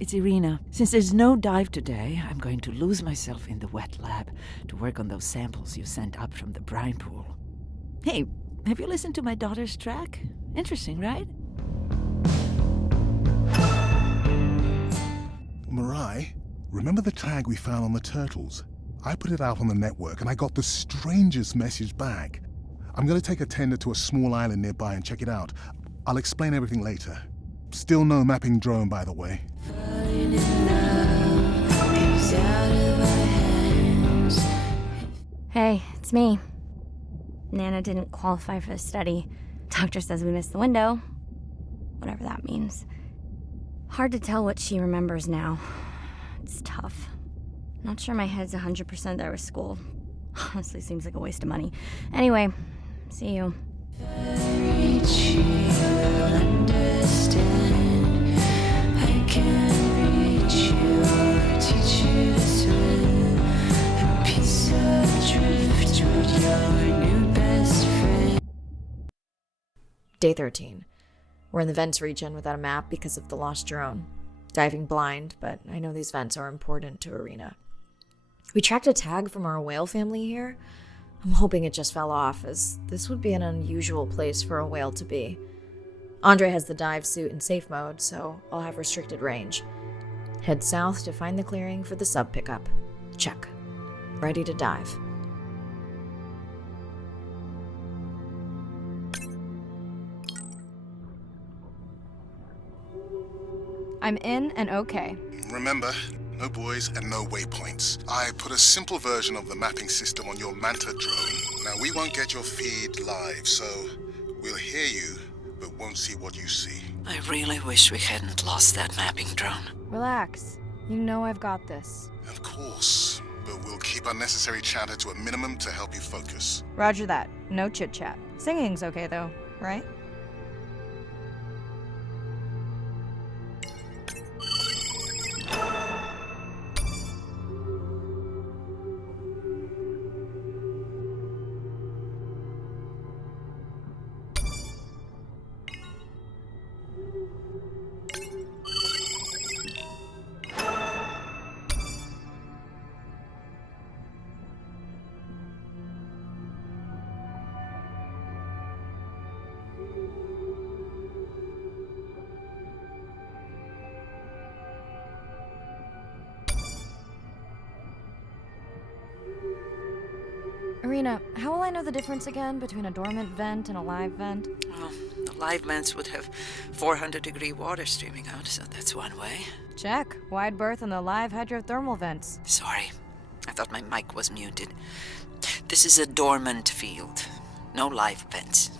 It's Irina. Since there's no dive today, I'm going to lose myself in the wet lab to work on those samples you sent up from the brine pool. Hey, have you listened to my daughter's track? Interesting, right? Mirai, remember the tag we found on the turtles? I put it out on the network and I got the strangest message back. I'm going to take a tender to a small island nearby and check it out. I'll explain everything later. Still no mapping drone, by the way. Hey, it's me. Nana didn't qualify for the study. Doctor says we missed the window. Whatever that means. Hard to tell what she remembers now. It's tough. Not sure my head's 100% there with school. Honestly, seems like a waste of money. Anyway, see you. Day 13. We're in the vents region without a map because of the lost drone. Diving blind, but I know these vents are important to Irina. We tracked a tag from our whale family here. I'm hoping it just fell off, as this would be an unusual place for a whale to be. Andre has the dive suit in safe mode, so I'll have restricted range. Head south to find the clearing for the sub pickup. Check. Ready to dive. I'm in and okay. Remember, no buoys and no waypoints. I put a simple version of the mapping system on your Manta drone. Now, we won't get your feed live, so we'll hear you, but won't see what you see. I really wish we hadn't lost that mapping drone. Relax. You know I've got this. Of course, but we'll keep unnecessary chatter to a minimum to help you focus. Roger that. No chit-chat. Singing's okay though, right? Irina, how will I know the difference again between a dormant vent and a live vent? Well, the live vents would have 400-degree water streaming out, so that's one way. Check. Wide berth and the live hydrothermal vents. Sorry, I thought my mic was muted. This is a dormant field. No live vents.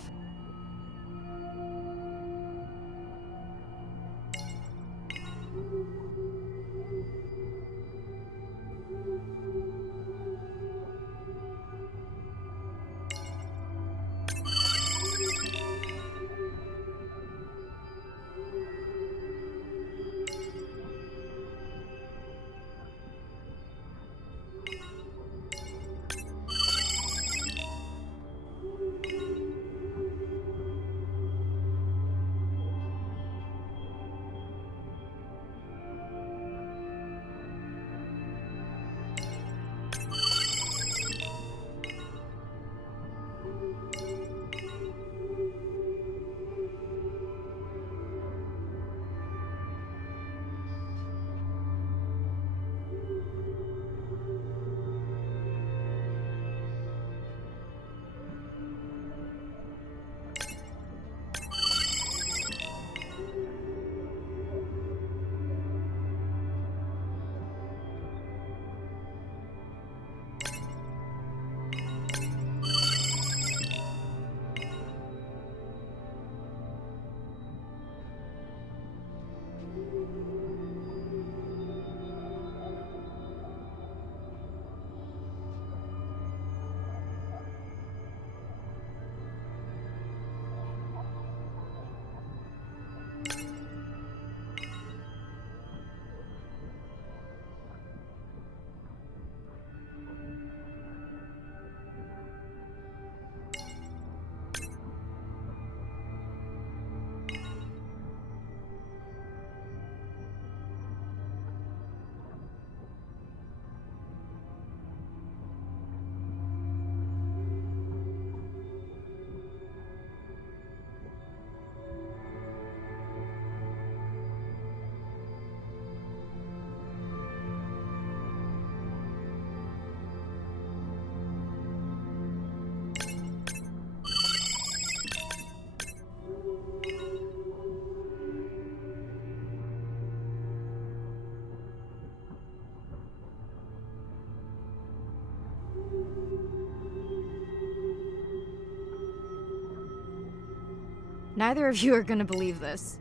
Neither of you are gonna believe this.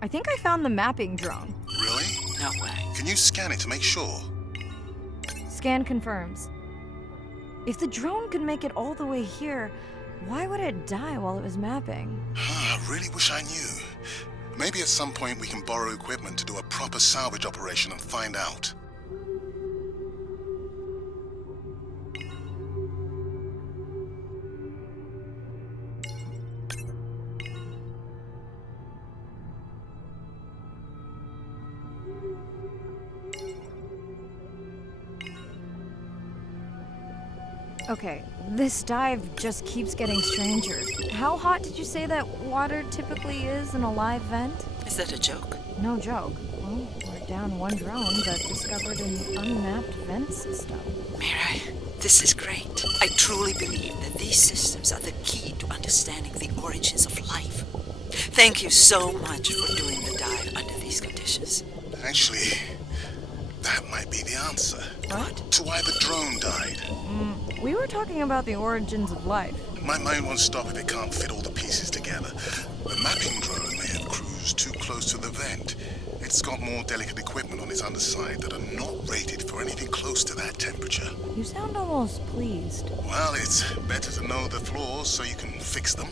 I think I found the mapping drone. Really? No way. Can you scan it to make sure? Scan confirms. If the drone could make it all the way here, why would it die while it was mapping? I really wish I knew. Maybe at some point we can borrow equipment to do a proper salvage operation and find out. Okay, this dive just keeps getting stranger. How hot did you say that water typically is in a live vent? Is that a joke? No joke. Well, we're down one drone that discovered an unmapped vent system. Mirai, this is great. I truly believe that these systems are the key to understanding the origins of life. Thank you so much for doing the dive under these conditions. Actually, that might be the answer. What? To why the drone died. We were talking about the origins of life. My mind won't stop if it can't fit all the pieces together. The mapping drone may have cruised too close to the vent. It's got more delicate equipment on its underside that are not rated for anything close to that temperature. You sound almost pleased. Well, it's better to know the flaws so you can fix them.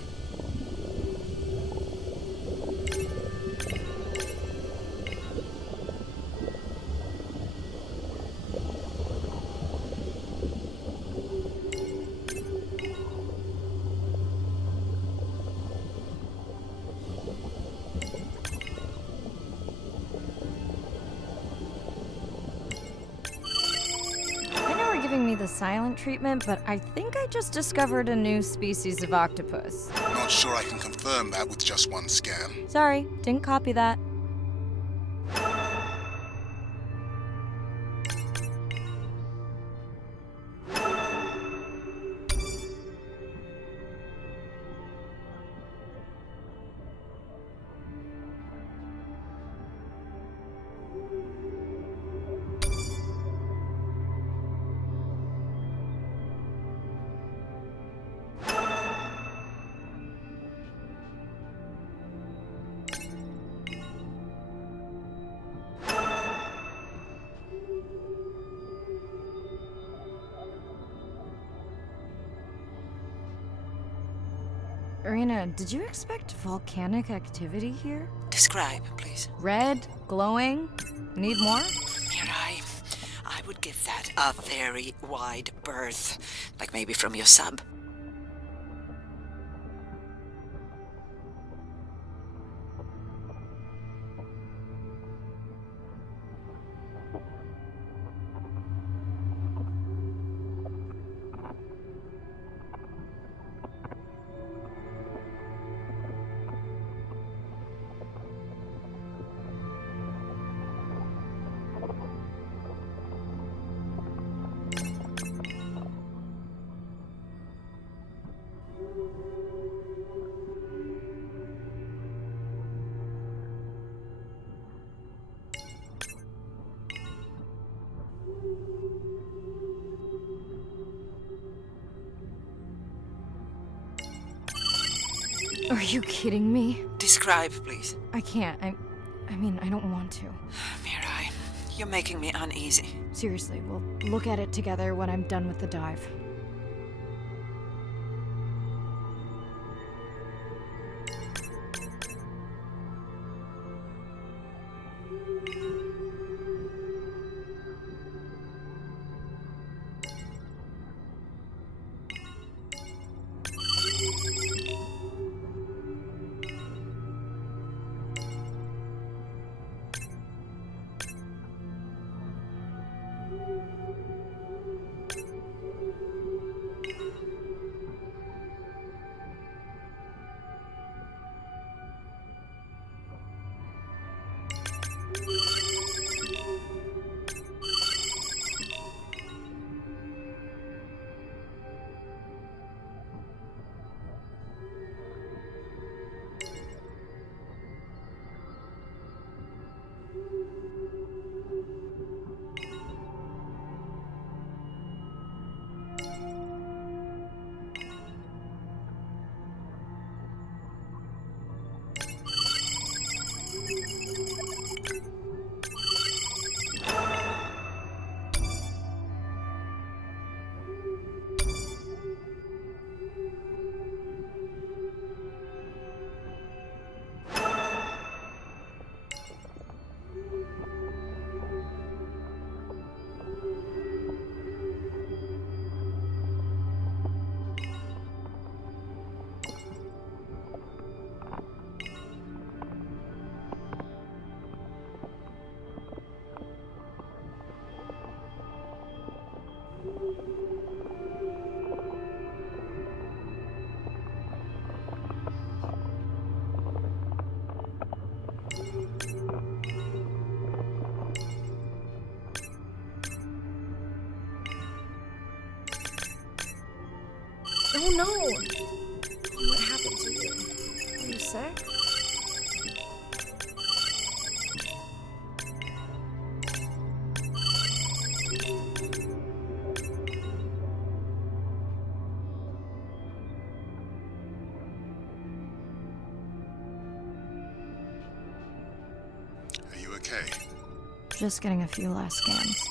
I know we're giving me the silent treatment, but I think I just discovered a new species of octopus. Not sure I can confirm that with just one scan. Sorry, didn't copy that. Irina, did you expect volcanic activity here? Describe, please. Red? Glowing? Need more? Mirai, I would give that a very wide berth. Like maybe from your sub. Are you kidding me? Describe, please. I can't. I mean, I don't want to. Mirai, you're making me uneasy. Seriously, we'll look at it together when I'm done with the dive. okay? Just getting a few last scans.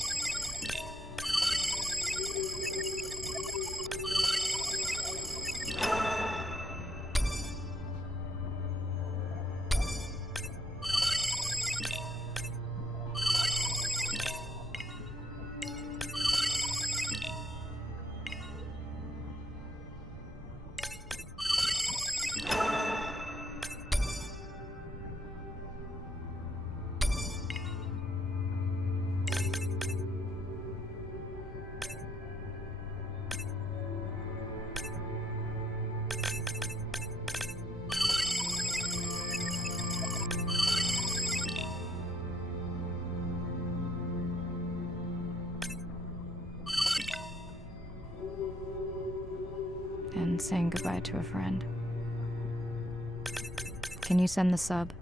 And saying goodbye to a friend. Can you send the sub?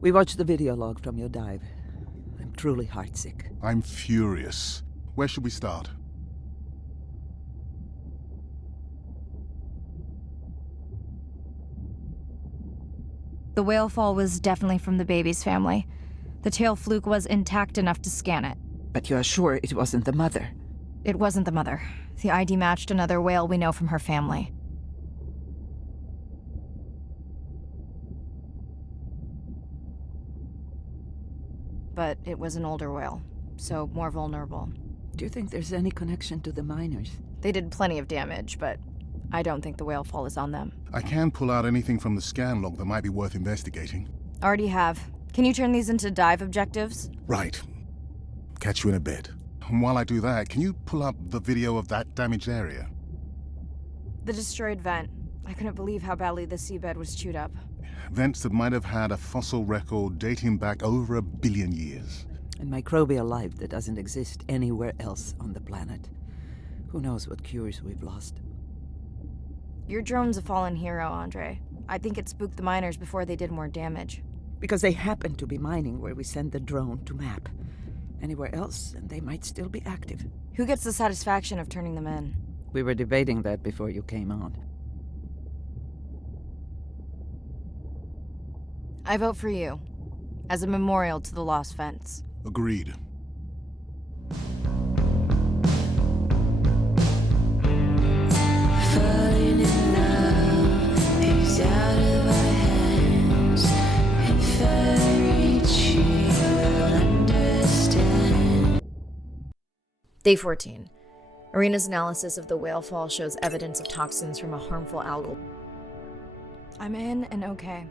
We watched the video log from your dive. I'm truly heartsick. I'm furious. Where should we start? The whale fall was definitely from the baby's family. The tail fluke was intact enough to scan it. But you are sure it wasn't the mother? It wasn't the mother. The ID matched another whale we know from her family. But it was an older whale, so more vulnerable. Do you think there's any connection to the miners? They did plenty of damage, but I don't think the whale fall is on them. I can pull out anything from the scan log that might be worth investigating. Already have. Can you turn these into dive objectives? Right. Catch you in a bit. And while I do that, can you pull up the video of that damaged area? The destroyed vent. I couldn't believe how badly the seabed was chewed up. Vents that might have had a fossil record dating back over 1 billion years. And microbial life that doesn't exist anywhere else on the planet. Who knows what cures we've lost. Your drone's a fallen hero, Andre. I think it spooked the miners before they did more damage. Because they happen to be mining where we send the drone to map. Anywhere else, and they might still be active. Who gets the satisfaction of turning them in? We were debating that before you came on. I vote for you, as a memorial to the lost vents. Agreed. Falling in love is out of our hands. If I reach you, will understand. Day 14. Arena's analysis of the whale fall shows evidence of toxins from a harmful algal. I'm in and okay.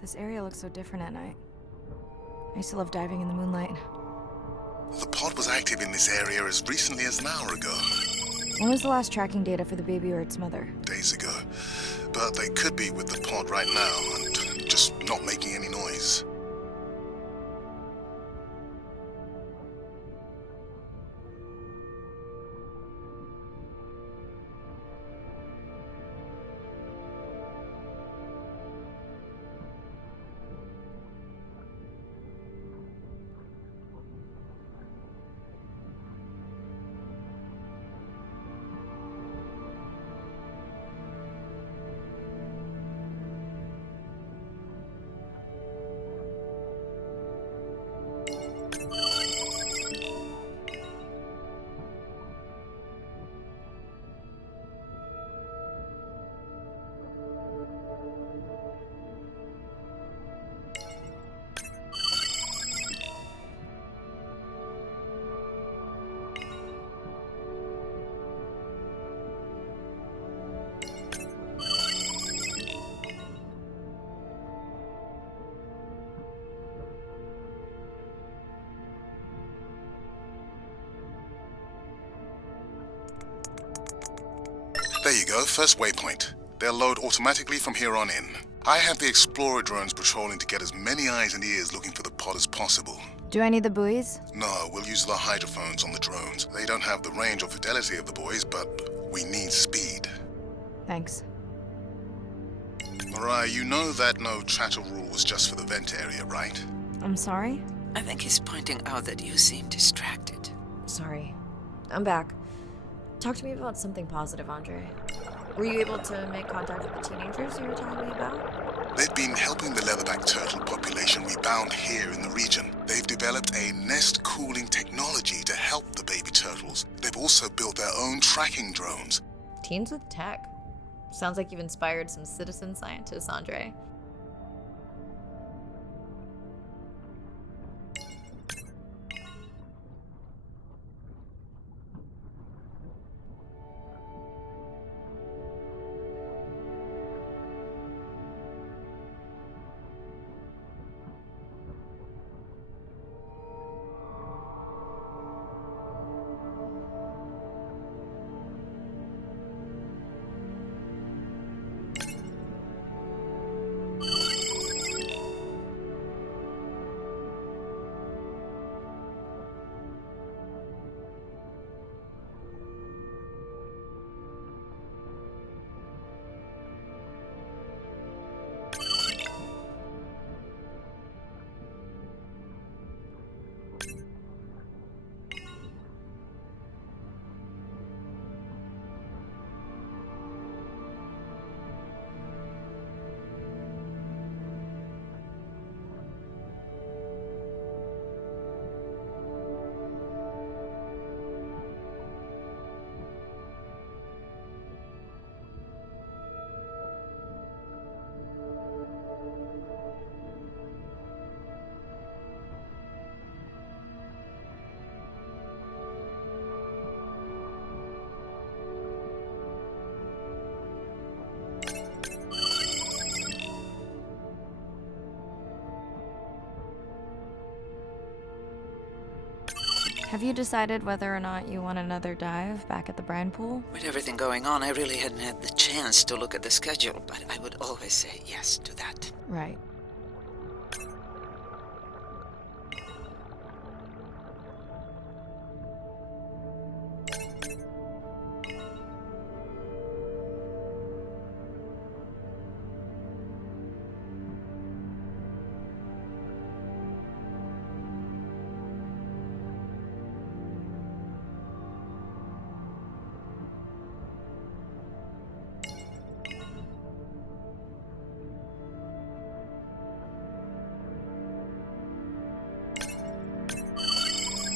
This area looks so different at night. I used to love diving in the moonlight. The pod was active in this area as recently as an hour ago. When was the last tracking data for the baby or its mother? Days ago. But they could be with the pod right now and just not making any noise. There you go, first waypoint. They'll load automatically from here on in. I have the Explorer drones patrolling to get as many eyes and ears looking for the pod as possible. Do I need the buoys? No, we'll use the hydrophones on the drones. They don't have the range or fidelity of the boys, but we need speed. Thanks. Mariah, you know that no chatter rule was just for the vent area, right? I'm sorry? I think he's pointing out that you seem distracted. Sorry. I'm back. Talk to me about something positive, Andre. Were you able to make contact with the teenagers you were telling me about? They've been helping the leatherback turtle population rebound here in the region. They've developed a nest cooling technology to help the baby turtles. They've also built their own tracking drones. Teens with tech. Sounds like you've inspired some citizen scientists, Andre. Have you decided whether or not you want another dive back at the brine pool? With everything going on, I really hadn't had the chance to look at the schedule, but I would always say yes to that. Right.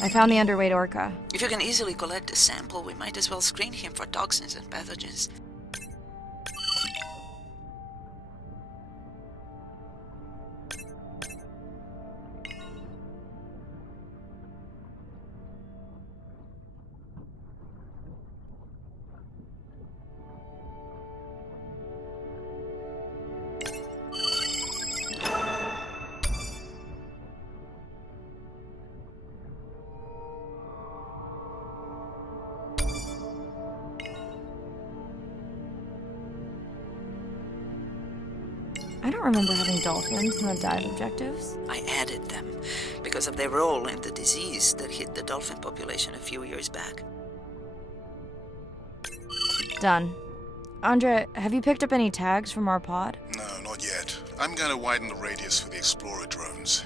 I found the underweight orca. If you can easily collect a sample, we might as well screen him for toxins and pathogens. I don't remember having dolphins in the dive objectives. I added them because of their role in the disease that hit the dolphin population a few years back. Done. Andre, have you picked up any tags from our pod? No, not yet. I'm going to widen the radius for the Explorer drones.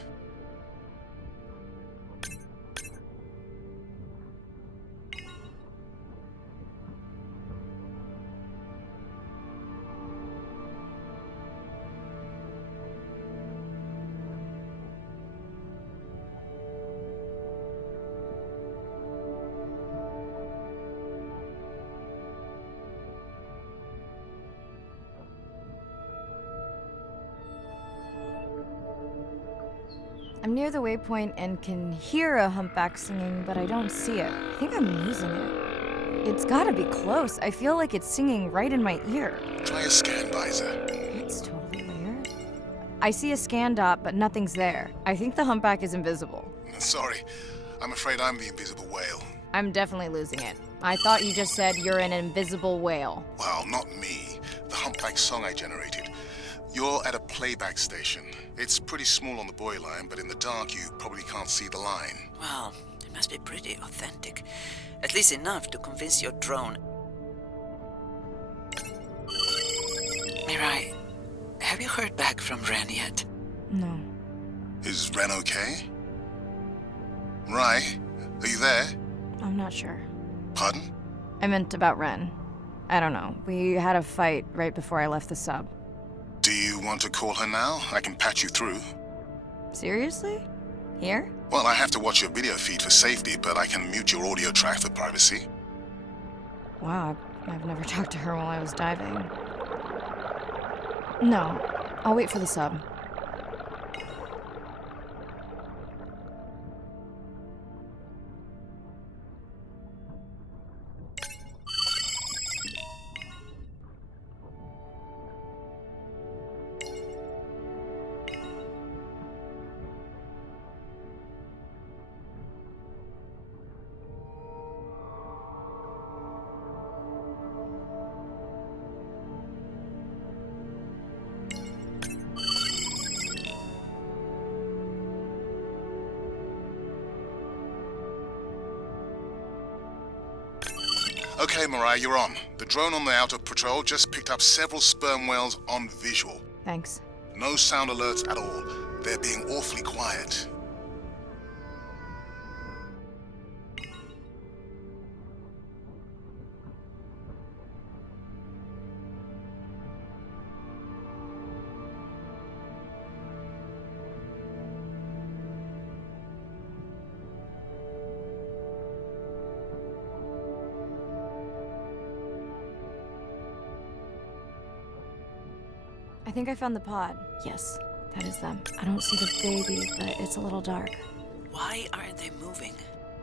I'm near the waypoint and can hear a humpback singing, but I don't see it. I think I'm losing it. It's gotta be close. I feel like it's singing right in my ear. Try a scan visor. It's totally weird. I see a scan dot, but nothing's there. I think the humpback is invisible. Sorry, I'm afraid I'm the invisible whale. I'm definitely losing it. I thought you just said you're an invisible whale. Well, not me. The humpback song I generated. You're at a playback station. It's pretty small on the buoy line, but in the dark you probably can't see the line. Well, it must be pretty authentic. At least enough to convince your drone. Mirai, have you heard back from Ren yet? No. Is Ren okay? Rai, are you there? I'm not sure. Pardon? I meant about Ren. I don't know. We had a fight right before I left the sub. Do you want to call her now? I can patch you through. Seriously? Here? Well, I have to watch your video feed for safety, but I can mute your audio track for privacy. Wow, I've never talked to her while I was diving. No, I'll wait for the sub. Okay, Mariah, you're on. The drone on the outer patrol just picked up several sperm whales on visual. Thanks. No sound alerts at all. They're being awfully quiet. I think I found the pod. Yes, that is them. I don't see the baby, but it's a little dark. Why aren't they moving?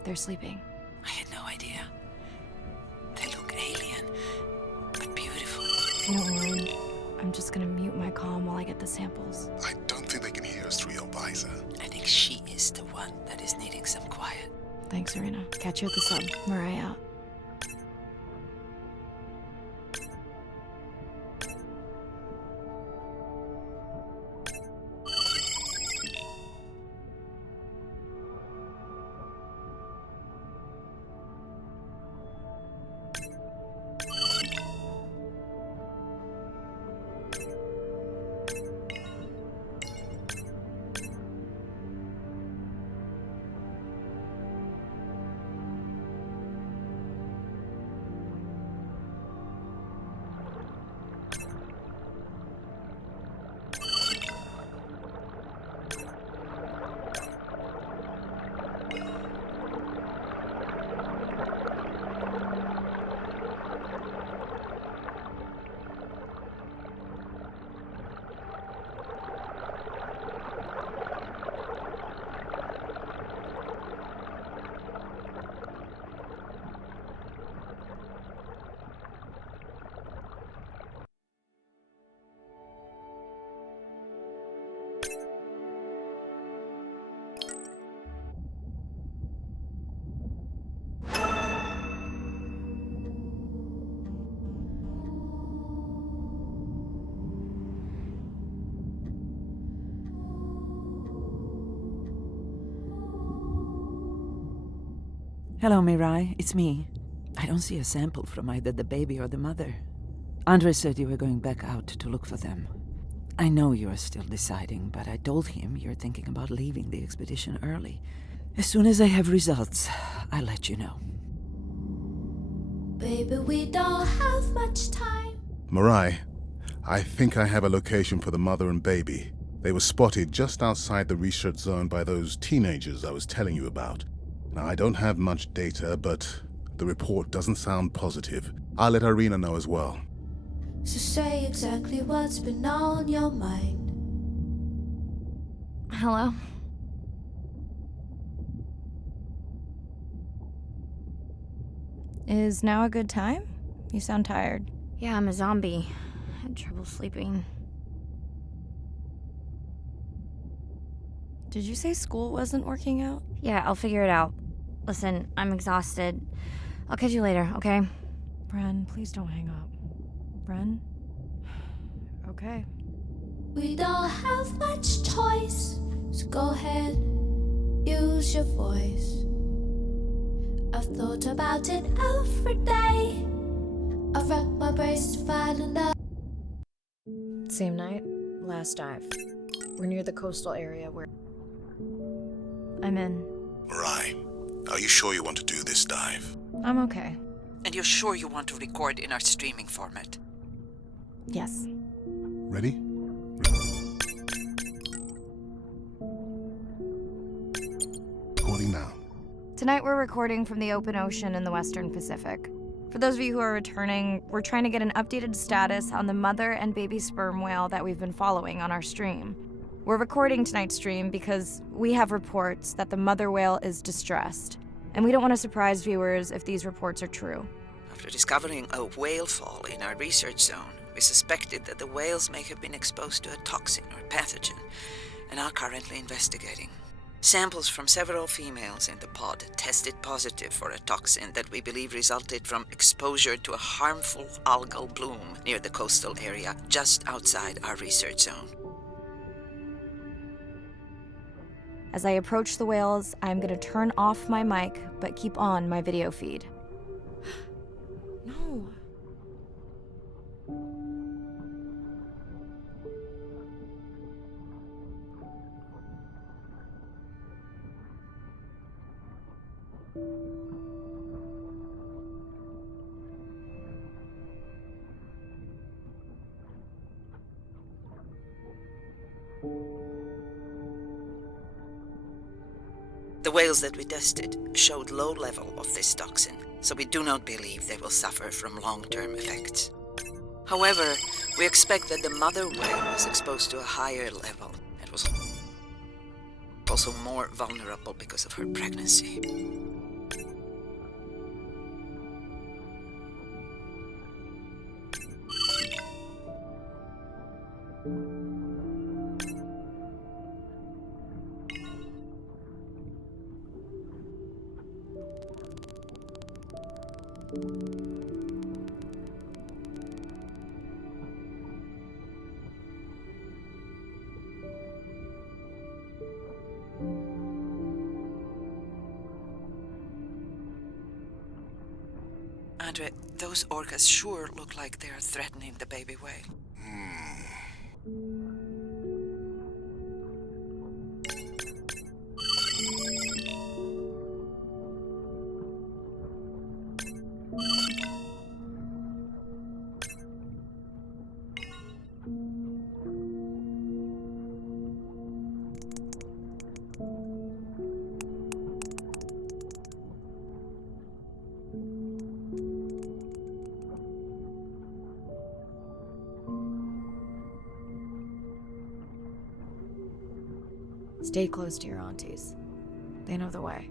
They're sleeping. I had no idea. They look alien, but beautiful. If you don't mind, I'm just gonna mute my comm while I get the samples. I don't think they can hear us through your visor. I think she is the one that is needing some quiet. Thanks, Arena. Catch you at the sub. Mariah out. Hello, Mirai. It's me. I don't see a sample from either the baby or the mother. Andre said you were going back out to look for them. I know you are still deciding, but I told him you're thinking about leaving the expedition early. As soon as I have results, I'll let you know. Baby, we don't have much time. Mariah, I think I have a location for the mother and baby. They were spotted just outside the research zone by those teenagers I was telling you about. Now, I don't have much data, but the report doesn't sound positive. I'll let Arena know as well. So say exactly what's been on your mind. Hello? Is now a good time? You sound tired. Yeah, I'm a zombie. Had trouble sleeping. Did you say school wasn't working out? Yeah, I'll figure it out. Listen, I'm exhausted. I'll catch you later, okay? Bren, please don't hang up. Bren? Okay. We don't have much choice, so go ahead, use your voice. I've thought about it every day. I've wrecked my brains to find enough. Same night, last dive. We're near the coastal area where... I'm in. Right. Are you sure you want to do this dive? I'm okay. And you're sure you want to record in our streaming format? Yes. Ready? Recording now. Tonight we're recording from the open ocean in the Western Pacific. For those of you who are returning, we're trying to get an updated status on the mother and baby sperm whale that we've been following on our stream. We're recording tonight's stream because we have reports that the mother whale is distressed, and we don't want to surprise viewers if these reports are true. After discovering a whale fall in our research zone, we suspected that the whales may have been exposed to a toxin or pathogen, and are currently investigating. Samples from several females in the pod tested positive for a toxin that we believe resulted from exposure to a harmful algal bloom near the coastal area just outside our research zone. As I approach the whales, I'm going to turn off my mic but keep on my video feed. No. The whales that we tested showed low level of this toxin, so we do not believe they will suffer from long-term effects. However, we expect that the mother whale was exposed to a higher level and was also more vulnerable because of her pregnancy. Andre, those orcas sure look like they are threatening the baby whale. Stay close to your aunties. They know the way.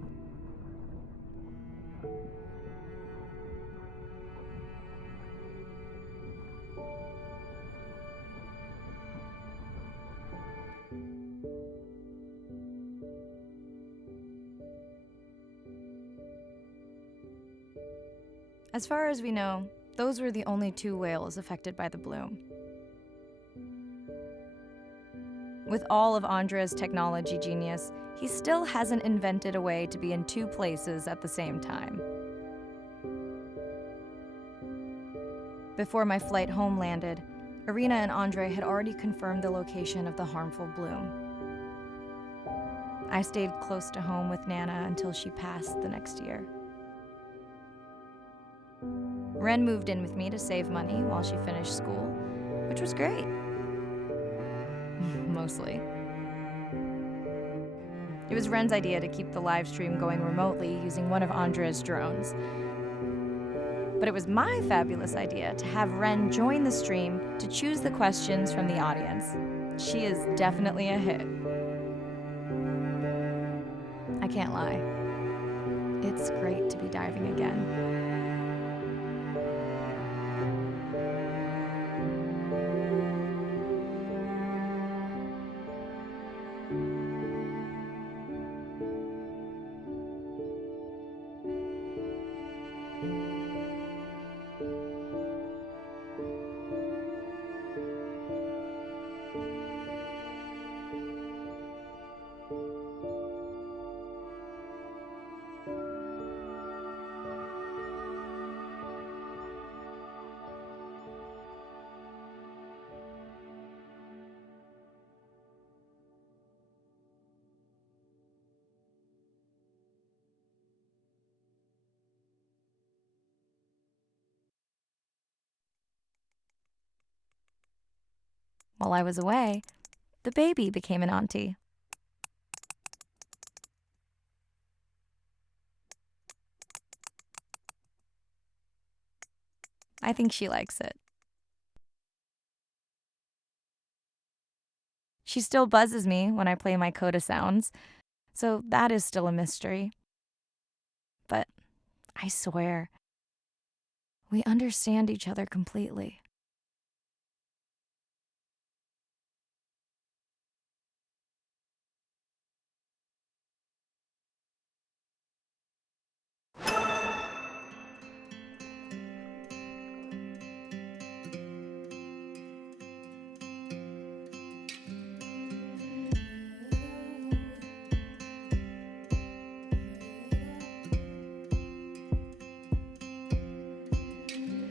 As far as we know, those were the only 2 whales affected by the bloom. With all of Andre's technology genius, he still hasn't invented a way to be in 2 places at the same time. Before my flight home landed, Irina and Andre had already confirmed the location of the harmful bloom. I stayed close to home with Nana until she passed the next year. Ren moved in with me to save money while she finished school, which was great. Mostly. It was Ren's idea to keep the live stream going remotely using one of Andre's drones. But it was my fabulous idea to have Ren join the stream to choose the questions from the audience. She is definitely a hit. I can't lie. It's great to be diving again. while I was away, the baby became an auntie. I think she likes it. She still buzzes me when I play my coda sounds, so that is still a mystery. But I swear, we understand each other completely.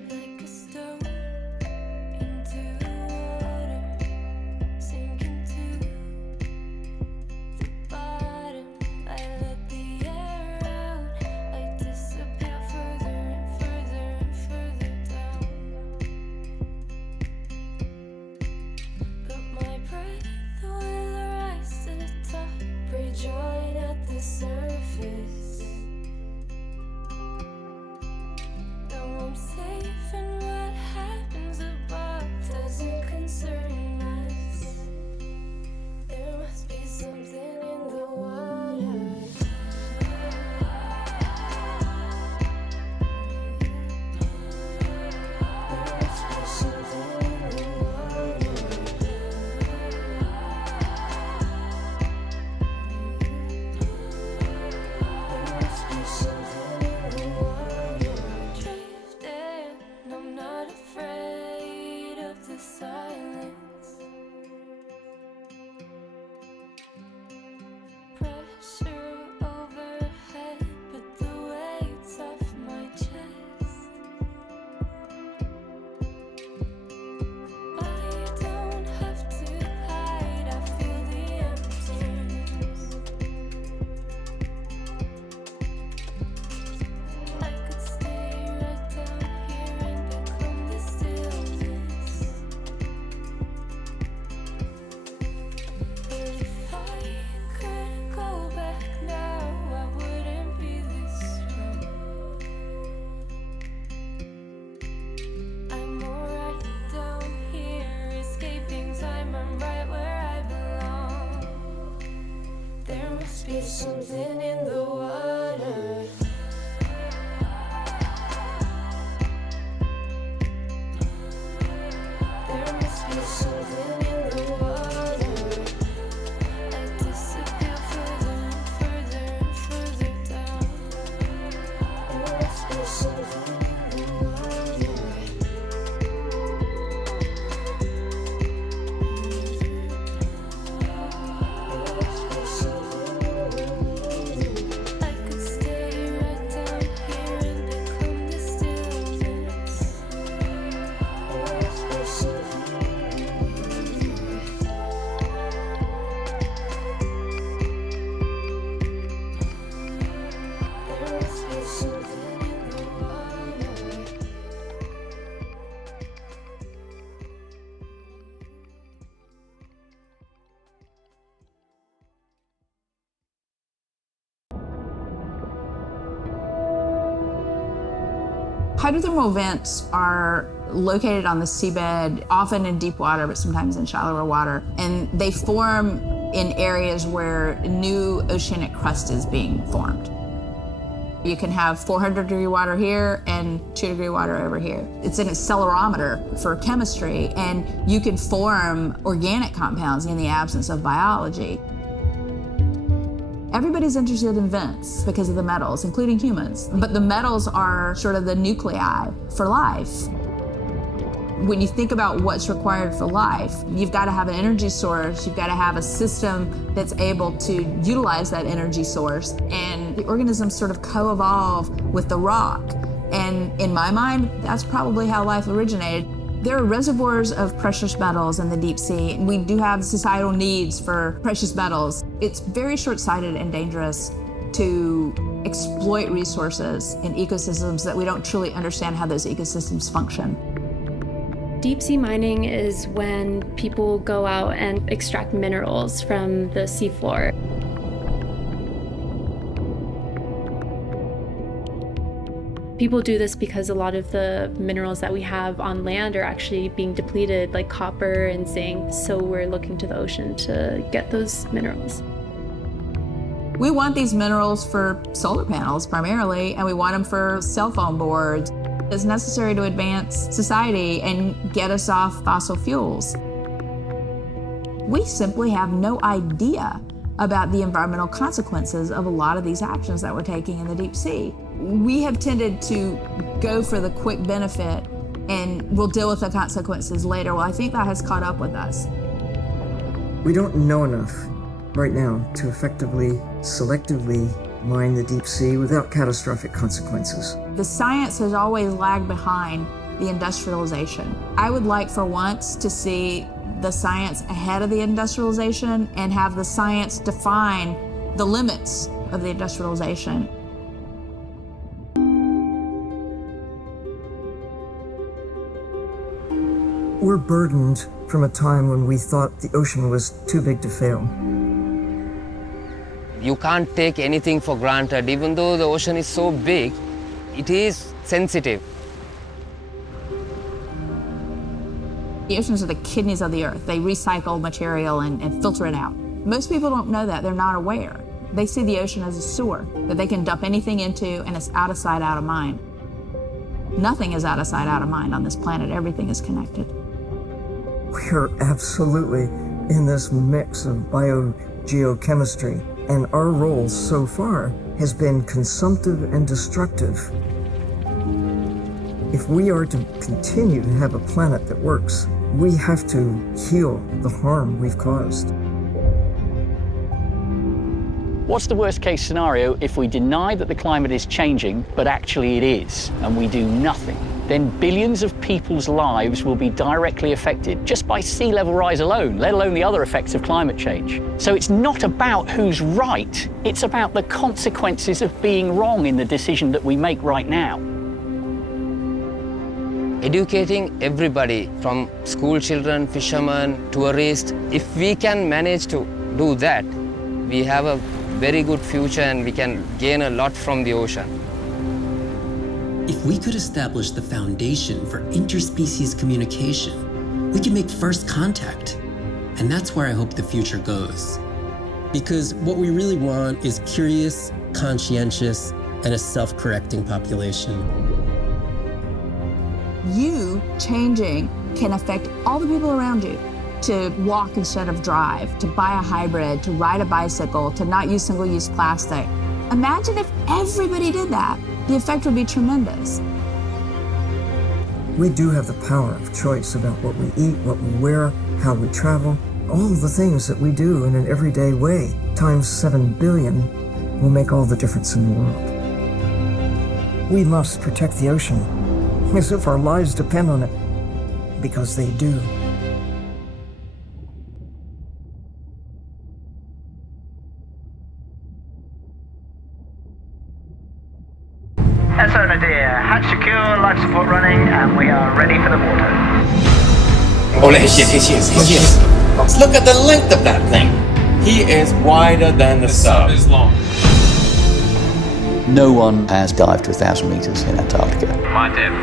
Like a stone into water, sinking to the bottom. I let the air out. I disappear further and further and further down. But my breath will rise to the top, rejoin at the surface. Now I'm safe, and what happens above doesn't concern us. There must be something in the water. There must be something in the water. There must be something in the water. Drifting, I'm not afraid of the silence. Pressure overhead, but the weight's off my chest. I don't have to hide, I feel the emptiness. I could stay right down here and become the stillness. But if I could go back now, I wouldn't be this strong. I'm alright down here, escaping time. I'm right where I belong. There must be something in the water. There must be something in the water. I disappear further and further and further down. There must be something in the water. There must be something in the water. I could stay right down here and become the stillness. There must be something in the water. There must be something in the water. Hydrothermal vents are located on the seabed, often in deep water, but sometimes in shallower water. And they form in areas where new oceanic crust is being formed. You can have 400-degree water here and 2-degree water over here. It's an accelerometer for chemistry, and you can form organic compounds in the absence of biology. Everybody's interested in vents because of the metals, including humans. But the metals are sort of the nuclei for life. When you think about what's required for life, you've got to have an energy source, you've got to have a system that's able to utilize that energy source, and the organisms sort of co-evolve with the rock. And in my mind, that's probably how life originated. There are reservoirs of precious metals in the deep sea, and we do have societal needs for precious metals. It's very short-sighted and dangerous to exploit resources in ecosystems that we don't truly understand how those ecosystems function. Deep sea mining is when people go out and extract minerals from the seafloor. People do this because a lot of the minerals that we have on land are actually being depleted, like copper and zinc, so we're looking to the ocean to get those minerals. We want these minerals for solar panels primarily, and we want them for cell phone boards. It's necessary to advance society and get us off fossil fuels. We simply have no idea about the environmental consequences of a lot of these actions that we're taking in the deep sea. We have tended to go for the quick benefit and we'll deal with the consequences later. Well, I think that has caught up with us. We don't know enough right now to effectively, selectively mine the deep sea without catastrophic consequences. The science has always lagged behind the industrialization. I would like for once to see the science ahead of the industrialization and have the science define the limits of the industrialization. We're burdened from a time when we thought the ocean was too big to fail. You can't take anything for granted. Even though the ocean is so big, it is sensitive. The oceans are the kidneys of the earth. They recycle material and filter it out. Most people don't know that. They're not aware. They see the ocean as a sewer that they can dump anything into and it's out of sight, out of mind. Nothing is out of sight, out of mind on this planet. Everything is connected. We are absolutely in this mix of biogeochemistry, and our role so far has been consumptive and destructive. If we are to continue to have a planet that works, we have to heal the harm we've caused. What's the worst case scenario if we deny that the climate is changing, but actually it is, and we do nothing? Then billions of people's lives will be directly affected just by sea level rise alone, let alone the other effects of climate change. So it's not about who's right, it's about the consequences of being wrong in the decision that we make right now. Educating everybody from school children, fishermen, tourists, if we can manage to do that, we have a very good future and we can gain a lot from the ocean. If we could establish the foundation for interspecies communication, we can make first contact. And that's where I hope the future goes. Because what we really want is curious, conscientious, and a self-correcting population. You changing can affect all the people around you. To walk instead of drive, to buy a hybrid, to ride a bicycle, to not use single-use plastic. Imagine if everybody did that. The effect would be tremendous. We do have the power of choice about what we eat, what we wear, how we travel, all the things that we do in an everyday way, times 7 billion, will make all the difference in the world. We must protect the ocean as if our lives depend on it, because they do. SO Nadir, hatch secure, life support running, and we are ready for the water. Oh, he's here. Look at the length of that thing. He is wider than the sub. Is long. No one has dived to 1,000 meters in Antarctica. My depth,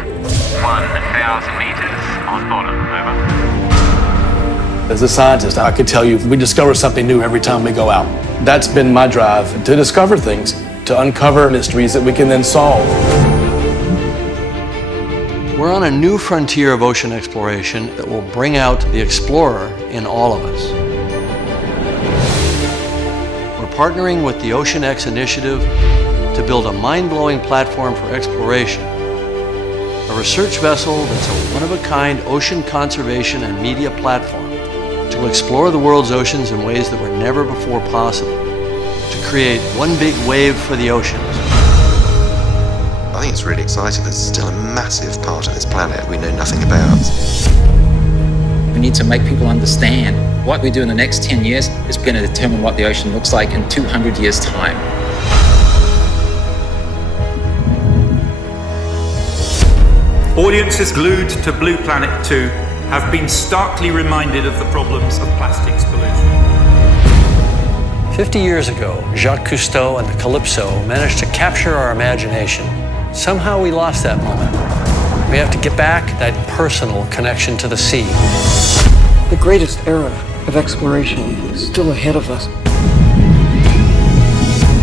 1,000 meters on bottom, over. As a scientist, I could tell you we discover something new every time we go out. That's been my drive, to discover things, to uncover mysteries that we can then solve. We're on a new frontier of ocean exploration that will bring out the explorer in all of us. We're partnering with the Ocean X Initiative to build a mind-blowing platform for exploration, a research vessel that's a one-of-a-kind ocean conservation and media platform to explore the world's oceans in ways that were never before possible, to create one big wave for the oceans. I think it's really exciting. There's still a massive part of this planet we know nothing about. We need to make people understand what we do in the next 10 years is going to determine what the ocean looks like in 200 years' time. Audiences glued to Blue Planet 2 have been starkly reminded of the problems of plastics pollution. 50 years ago, Jacques Cousteau and the Calypso managed to capture our imagination. Somehow we lost that moment. We have to get back that personal connection to the sea. The greatest era of exploration is still ahead of us.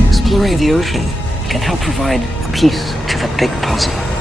Exploring the ocean can help provide a piece to the big puzzle.